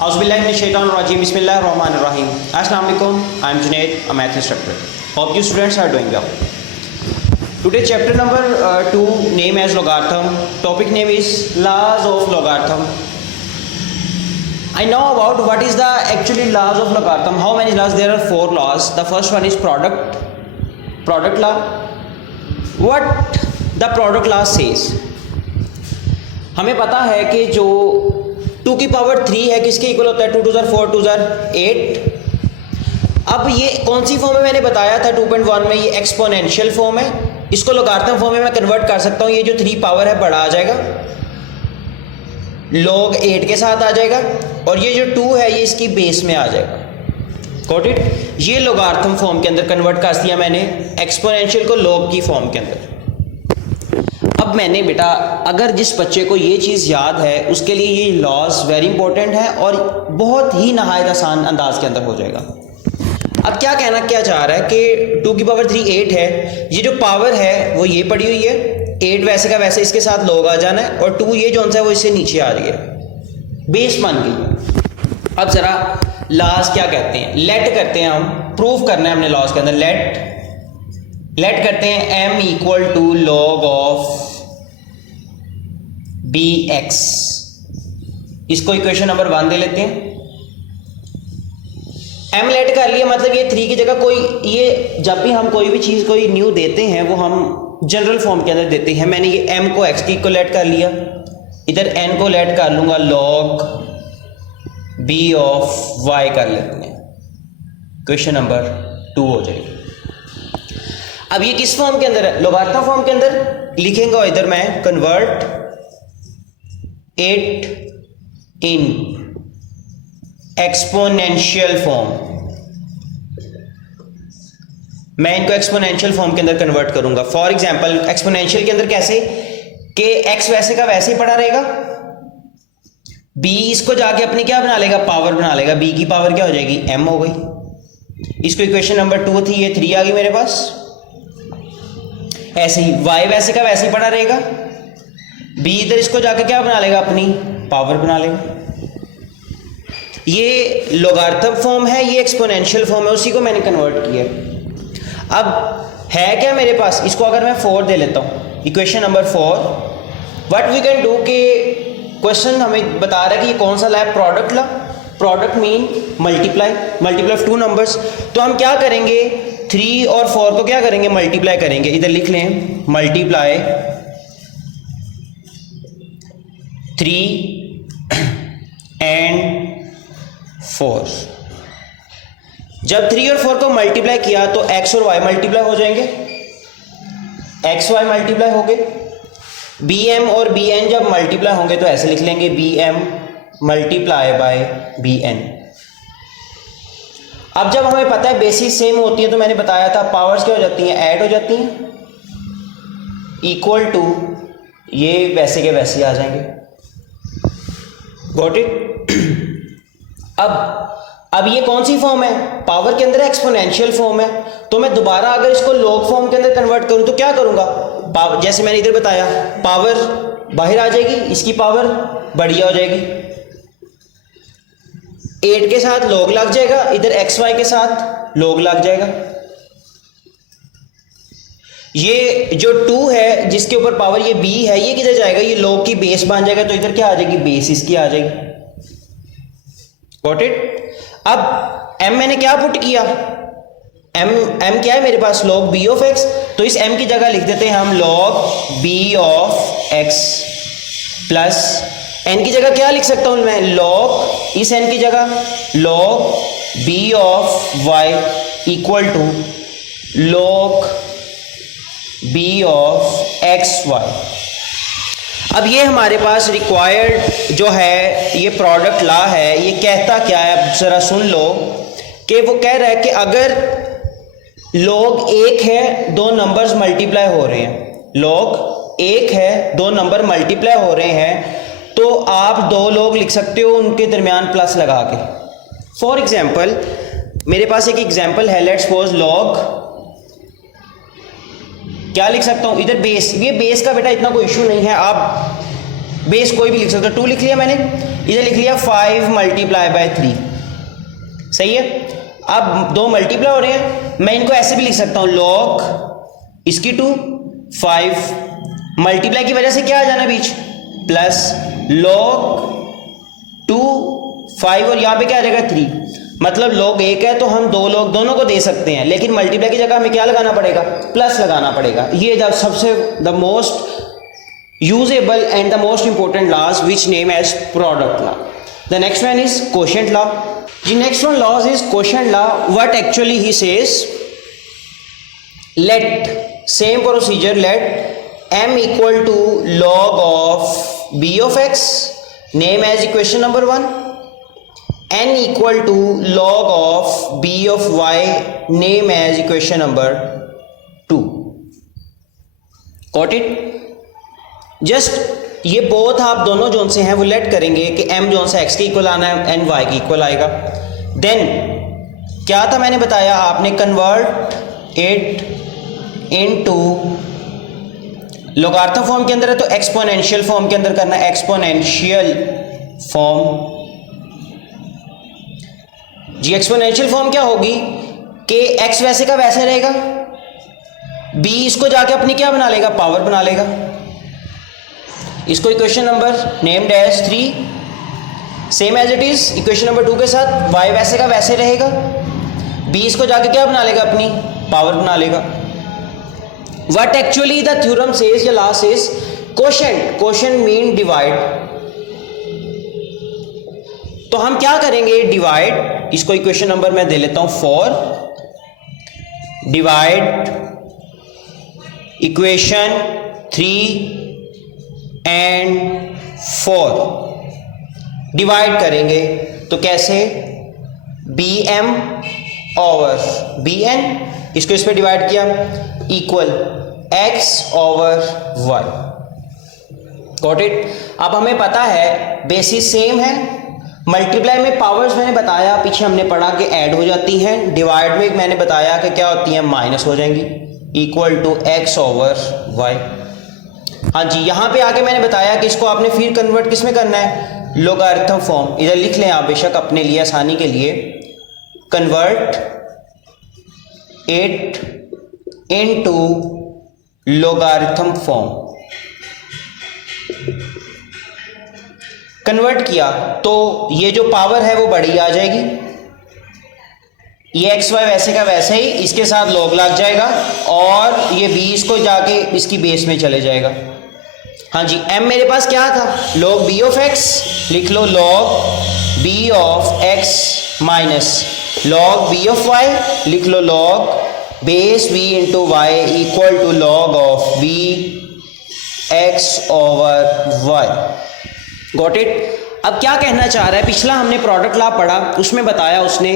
Auzubillahiminash-shaytanir-rajim. Bismillahir-rahmanir-rahim. Assalamu alaikum. I am Junaid, a math instructor. Hope you students are doing well. Today chapter number 2, name as logarithm. Topic name is laws of logarithm. I know about what is the actually laws of logarithm. How many laws? There are 4 laws. The first one is product law. What the product law says. हमें पता है कि जो 2 की power 3 है किसके equal होता है? 2 2 4 2 8। अब ये कौन सी फॉर्म में मैंने बताया था 2.1 में, ये एक्सपोनेंशियल फॉर्म है। इसको लोगारिथम फॉर्म में मैं कन्वर्ट कर सकता हूँ। ये जो 3 पावर है बड़ा आ जाएगा, log 8 के साथ आ जाएगा, और ये जो 2 है ये इसकी बेस में आ जाएगा। Got it? ये लोगारिथम फॉर्म के अंदर कन्वर्ट कर दिया मैंने, एक्सपोनेंशियल को log की फॉर्म के अंदर। अब मैंने बेटा, अगर जिस बच्चे को ये चीज़ याद है उसके लिए ये लॉज वेरी इंपॉर्टेंट है और बहुत ही नहायत आसान अंदाज के अंदर हो जाएगा। अब क्या चाह रहा है कि 2 की पावर 3 8 है, ये जो पावर है वो ये पड़ी हुई है, 8 वैसे का वैसे इसके साथ log आ जाना है, और 2 ये जो सा है वो इससे नीचे आ रही है, बेस मान गई। अब ज़रा लॉज क्या कहते हैं, लेट करते हैं, हम प्रूव करना है हमने लॉज के अंदर। लेट करते हैं m equal to log of bx। इसको इक्वेशन नंबर 1 दे लेते हैं। m लेट कर लिया, मतलब ये 3 की जगह कोई, ये जब भी हम कोई भी चीज़ कोई न्यू देते हैं वो हम जनरल फॉर्म के अंदर देते हैं। मैंने ये m को x की को लेट कर लिया, इधर n को लेट कर लूँगा, log b ऑफ y कर लेते हैं। क्वेश्चन नंबर 2 हो जाएगी। अब ये किस फॉर्म के अंदर है? लोगारिथम फॉर्म के अंदर लिखेंगे, इधर मैं कन्वर्ट 8 इन एक्सपोनेंशियल फॉर्म। मैं इनको एक्सपोनेंशियल फॉर्म के अंदर कन्वर्ट करूंगा। फॉर एग्जांपल एक्सपोनेंशियल के अंदर कैसे कि x वैसे का वैसे ही पड़ा रहेगा, b इसको जाके अपनी क्या बना लेगा, पावर बना लेगा। b की पावर क्या हो जाएगी, m हो गई। इसको इक्वेशन नंबर 2 थी, ये 3 आ गई मेरे पास। ऐसे ही y वैसे का वैसे ही पड़ा रहेगा, b इधर इसको जाके क्या बना लेगा, अपनी पावर बना लेगा। ये लोगारिथम फॉर्म है, ये एक्सपोनेंशियल फॉर्म है, उसी को मैंने कन्वर्ट किया। अब है क्या मेरे पास, इसको अगर मैं 4 दे लेता हूँ, equation number 4, what we can do कि क्वेश्चन हमें बता रहा है कि ये कौन सा ला है, product law. Product mean multiply of 2 numbers. तो हम क्या करेंगे, 3 और 4 को क्या करेंगे, मल्टीप्लाई करेंगे। इधर लिख लें, मल्टीप्लाई 3 एंड 4। जब 3 और 4 को मल्टीप्लाई किया तो x और y मल्टीप्लाई हो जाएंगे, x y मल्टीप्लाई हो गए। bm और bn जब मल्टीप्लाई होंगे तो ऐसे लिख लेंगे, bm मल्टीप्लाई बाय bn। अब जब हमें पता है बेसिस सेम होती है, तो मैंने बताया था पावर्स क्या हो जाती हैं, ऐड हो जाती हैं, इक्वल टू ये वैसे के वैसे आ जाएंगे। Got it? अब ये कौन सी फॉर्म है, पावर के अंदर एक्सपोनेंशियल फॉर्म है। तो मैं दोबारा अगर इसको log फॉर्म के अंदर कन्वर्ट करूं तो क्या करूंगा, जैसे मैंने इधर बताया, पावर बाहर आ जाएगी, इसकी पावर बढ़िया हो जाएगी, 8 के साथ log लग जाएगा, इधर xy के साथ log लग जाएगा। ये जो 2 है जिसके ऊपर पावर ये b है, ये किधर जाएगा, ये log की बेस बन जाएगा, तो इधर क्या आ जाएगी, बेस इसकी आ जाएगी। Got it? अब m मैंने क्या पुट किया, m क्या है मेरे पास, log b ऑफ x। तो इस m की जगह लिख देते हैं हम log b of x, plus n की जगह क्या लिख सकता हूं मैं, log, इस n की जगह log b of y equal to log b of xy। अब ये हमारे पास रिक्वायर्ड जो है ये प्रोडक्ट ला है, ये कहता क्या है, ज़रा सुन लो कि वो कह रहा है कि अगर log 1 है, 2 नंबर्स मल्टीप्लाई हो रहे हैं, log 1 है, 2 नंबर मल्टीप्लाई हो रहे हैं, तो आप 2 log लिख सकते हो उनके दरमियान प्लस लगा के। फॉर एग्जाम्पल मेरे पास एक एग्जाम्पल है, लेट्स सपोज log, क्या लिख सकता हूँ इधर बेस, ये बेस का बेटा इतना कोई इशू नहीं है, आप बेस कोई भी लिख सकते हो। 2 लिख लिया मैंने, इधर लिख लिया 5 मल्टीप्लाई बाय 3, सही है। अब दो मल्टीप्लाई हो रहे हैं, मैं इनको ऐसे भी लिख सकता हूं log इसकी 2 5 मल्टीप्लाई की वजह से क्या आ जाना बीच प्लस log 2 5 और यहां पे क्या आ जाएगा 3, मतलब log 1 है तो हम दो log दोनों को दे सकते हैं, लेकिन मल्टीप्लाई की जगह हमें क्या लगाना पड़ेगा, प्लस लगाना पड़ेगा। ये जब सबसे the most usable and the most important laws which name as product law. The next one is quotient law. The next one laws is quotient law. What actually he says, let same procedure, let m equal to log of b of x, name as equation number 1, n equal to log of b of y, name as equation number 2. Got it? Just ये both आप दोनों zone से हैं वो late करेंगे कि m zone से x के इक्वल आना है, n y के इक्वल आएगा। देन क्या था मैंने बताया, आपने convert it into logarithm form के अंदर है तो एक्सपोनेंशियल फॉर्म के अंदर करना है, एक्सपोनेंशियल फॉर्म। जी एक्सपोनेंशियल फॉर्म क्या होगी कि x वैसे का वैसे रहेगा, b इसको जाके अपनी क्या बना लेगा, पावर बना लेगा। इसको equation number named as 3 same as it is equation number 2 के साथ y वैसे का वैसे रहेगा, b इसको जाके क्या बना लेगा, अपनी पावर बना लेगा। What actually the theorem says या law says, quotient, quotient mean divide. तो हम क्या करेंगे, डिवाइड, इसको इक्वेशन नंबर मैं दे लेता हूं 4, डिवाइड इक्वेशन 3 एंड 4 डिवाइड करेंगे तो कैसे, B M over B N, इसको इस पर डिवाइड किया, equal X over Y. Got it. अब हमें पता है बेसिस सेम है, मल्टीप्लाई में पावर्स मैंने बताया पीछे हमने पढ़ा कि ऐड हो जाती हैं, डिवाइड में मैंने बताया कि क्या होती हैं, माइनस हो जाएंगी, equal to X over Y. हाँ जी, यहाँ पे आके मैंने बताया कि इसको आपने फिर कन्वर्ट किस में करना है, लोगारिथम फॉर्म। इधर लिख लें आप बेशक अपने लिए आसानी के लिए, convert it into logarithm form. Convert किया तो ये जो पावर है वो बड़ी आ जाएगी, ये एक्स वाई वैसे का वैसे ही इसके साथ लॉग लग जाएगा और ये बी इसको जाके इसकी बेस में चले जाएगा। हाँ जी, m मेरे पास क्या था, log b ऑफ x, लिख लो log b of x minus log b of y, लिख लो log base b into Y equal to log of b x over y। Got it. अब क्या कहना चाह रहा है, पिछला हमने प्रोडक्ट लॉ पढ़ा, उसमें बताया उसने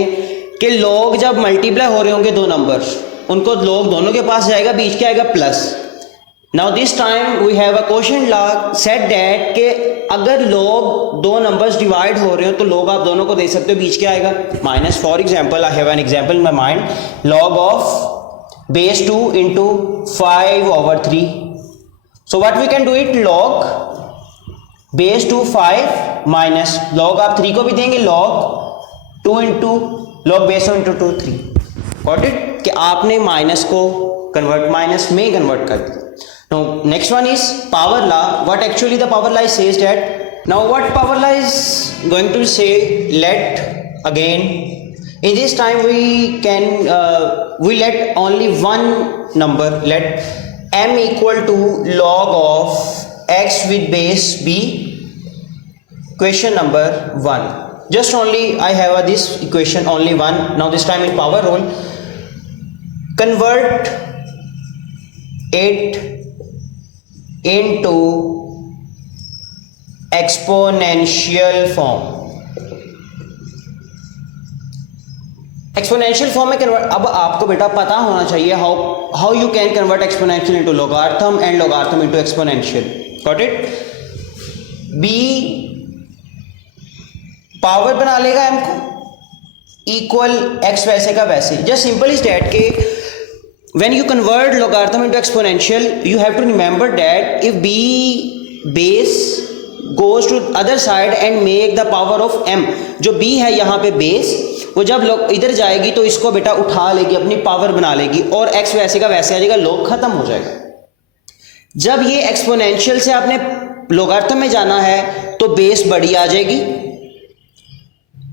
कि log जब मल्टीप्लाई हो रहे होंगे दो नंबर, उनको log दोनों के पास जाएगा, बीच क्या आएगा, plus. Now this time we have a quotient law set that कि अगर log दो नंबर्स डिवाइड हो रहे हो तो log आप दोनों को दे सकते हो, बीच क्या आएगा, minus. For example I have an example in my mind, log of base 2 into 5 over 3। So what we can do it, log base 2 5 minus log आप 3 को भी देंगे, log 2 into log base 2 into 2 3। Got it, कि आपने minus को convert minus में convert कर दिया। Now next one is power law. What actually the power law says that, now what power law is going to say, let again in this time we can we let only one number, let m equal to log of x with base b, question number 1. Just only I have this equation only one. Now this time in power rule, convert it into exponential form। Exponential form में convert, अब आपको बेटा पता होना चाहिए how you can convert exponential into logarithm and logarithm into exponential. Got it. B power बना लेगा m को, इक्वल x वैसे का वैसे। जस्ट सिंपल इज दैट के when you convert logarithm into exponential, you have to remember that if b base goes to other side and make the power of m, जो b है यहाँ पे base, वो जब इधर जाएगी तो इसको बेटा उठा लेगी, अपनी पावर बना लेगी और x वैसे का वैसे आ जाएगा, log खत्म हो जाएगा। जब ये एक्सपोनेंशियल से आपने लोगारिथम में जाना है तो बेस बड़ी आ जाएगी,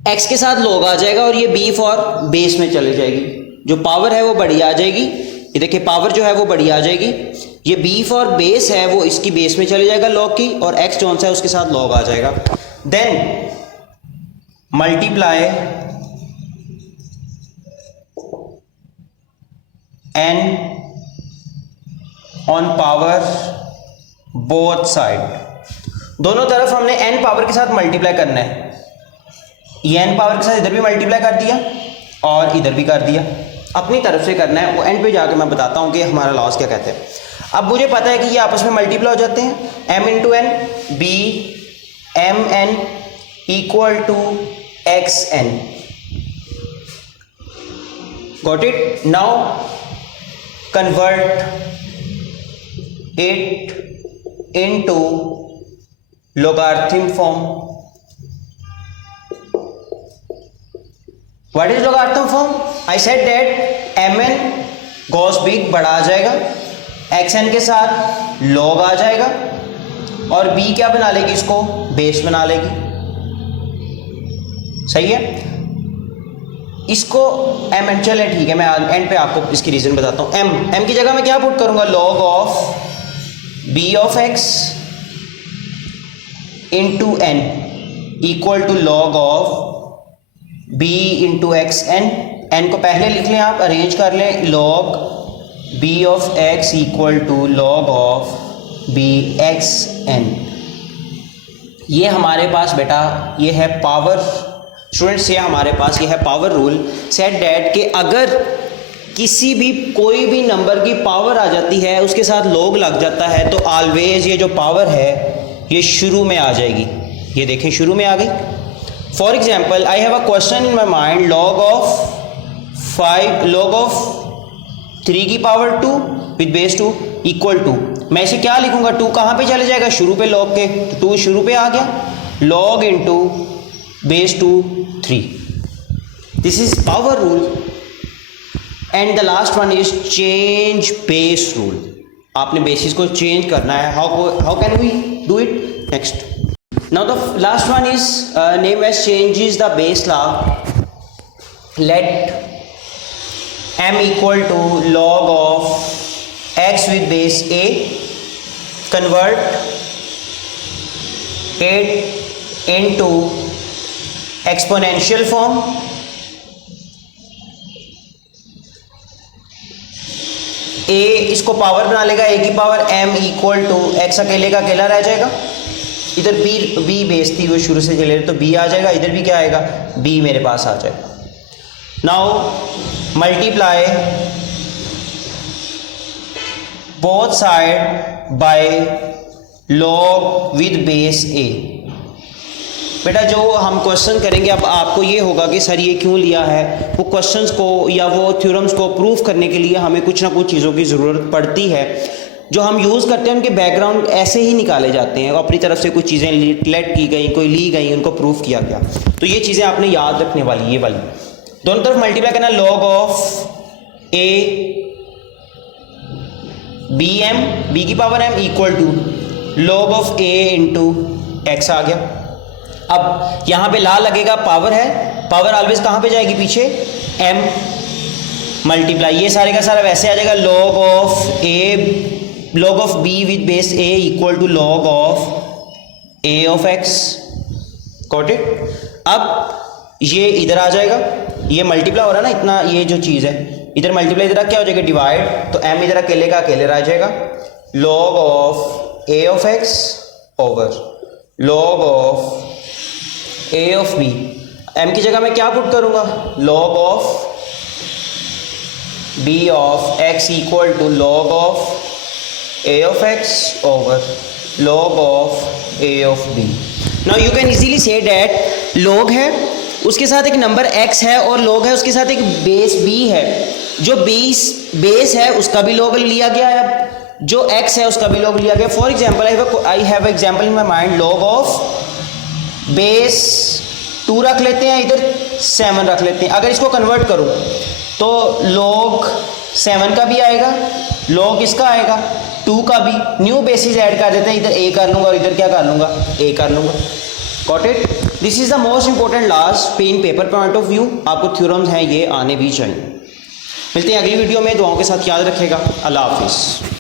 x के साथ log आ जाएगा और ये b फॉर बेस में चले जाएगी, जो पावर है वो बड़ी आ जाएगी। ये देखिए पावर जो है वो बड़ी आ जाएगी, ये b फॉर बेस है वो इसकी बेस में चले जाएगा log की, और x जो सा है उसके साथ log आ जाएगा। Then multiply n on power both side, दोनों तरफ हमने n पावर के साथ मल्टीप्लाई करना है। ये n पावर के साथ इधर भी मल्टीप्लाई कर दिया और इधर भी कर दिया, अपनी तरफ से करना है, वो एंड पे जाके मैं बताता हूँ कि हमारा लॉस क्या कहते हैं। अब मुझे पता है कि ये आपस में मल्टीप्लाई हो जाते हैं, m into N B M N equal to X N, got it. Now convert it into logarithm form। What is logarithm form? I said that mn goes big, बड़ा आ जाएगा, xn के साथ log आ जाएगा और b क्या बना लेगी, इसको बेस बना लेगी। सही है, इसको mn, चले ठीक है, मैं एंड पे आपको इसकी रीजन बताता हूँ। m की जगह मैं क्या पुट करूंगा, log of b of x into n equal to log of b into X N. N को पहले लिख लें, आप अरेंज कर लें, log b of x equal to log of b X N. ये हमारे पास बेटा ये है पावर, स्टूडेंट्स ये हमारे पास ये है पावर रूल, सेट दैट कि अगर किसी भी कोई भी नंबर की पावर आ जाती है उसके साथ log लग जाता है तो ऑलवेज ये जो पावर है ये शुरू में आ जाएगी। ये देखें शुरू में आ गई। For example I have a question in my mind, log of 3 की power 2 with base 2 equal to, मैं इसे क्या लिखूंगा, 2 कहाँ पे चले जाएगा, शुरू पे log के, तो 2 शुरू पे आ गया, log into base 2 3। This is power rule. And the last one is change base rule, आपने बेसिस को चेंज करना है। How can we do it, next. Now the last one is named as changes the base law. Let m equal to log of x with base a, convert it into exponential form। a इसको power बना लेगा, a की power m equal to x अकेले का अकेला रह जाएगा, इधर b बेस थी वो शुरू से चले तो b आ जाएगा, इधर भी क्या आएगा, b मेरे पास आ जाएगा। Now multiply both side by log with base a। बेटा जो हम क्वेश्चन करेंगे अब आपको ये होगा कि सर ये क्यों लिया है, वो क्वेश्चंस को या वो थ्योरम्स को प्रूव करने के लिए हमें कुछ ना कुछ चीज़ों की ज़रूरत पड़ती है, जो हम यूज़ करते हैं उनके बैकग्राउंड ऐसे ही निकाले जाते हैं, अपनी तरफ से कुछ चीज़ें लेट की गई, कोई ली गई, उनको प्रूफ किया गया। तो ये चीज़ें आपने याद रखने वाली, ये वाली दोनों तरफ मल्टीप्लाई करना, log of a B M, B की power m equal to log of a into X आ गया। अब यहाँ पे ला लगेगा, पावर है, पावर ऑलवेज कहाँ पे जाएगी, पीछे m मल्टीप्लाई, ये सारे का सारा वैसे आ जाएगा, log of b with base a equal to log of a of x, got it. अब ये इधर आ जाएगा, ये मल्टीप्लाई हो रहा है ना इतना, ये जो चीज़ है इधर मल्टीप्लाई, इधर क्या हो जाएगा, डिवाइड, तो m इधर अकेले का अकेले रह जाएगा, log of a of x over log of a of b। m की जगह मैं क्या पुट करूंगा, log of b of x equal to log of a of x over log of a of b। Now you can easily say that log है उसके साथ एक number x है और log है उसके साथ एक बेस b है, जो बेस है उसका भी log लिया गया है, जो x है उसका भी log लिया गया। For example I have example in my mind, log of base 2 रख लेते हैं, इधर 7 रख लेते हैं। अगर इसको कन्वर्ट करूं तो log 7 का भी आएगा, log इसका आएगा, 2 का भी। न्यू बेसिस ऐड कर देते हैं, इधर a कर लूंगा और इधर क्या कर लूंगा, a कर लूंगा। Got it? This is the most important last पे in paper point of view. आपको थ्योरम्स हैं ये आने भी चाहिए। मिलते हैं अगली वीडियो में, दुआओं के साथ याद रखेगा। अल्लाह हाफिज़।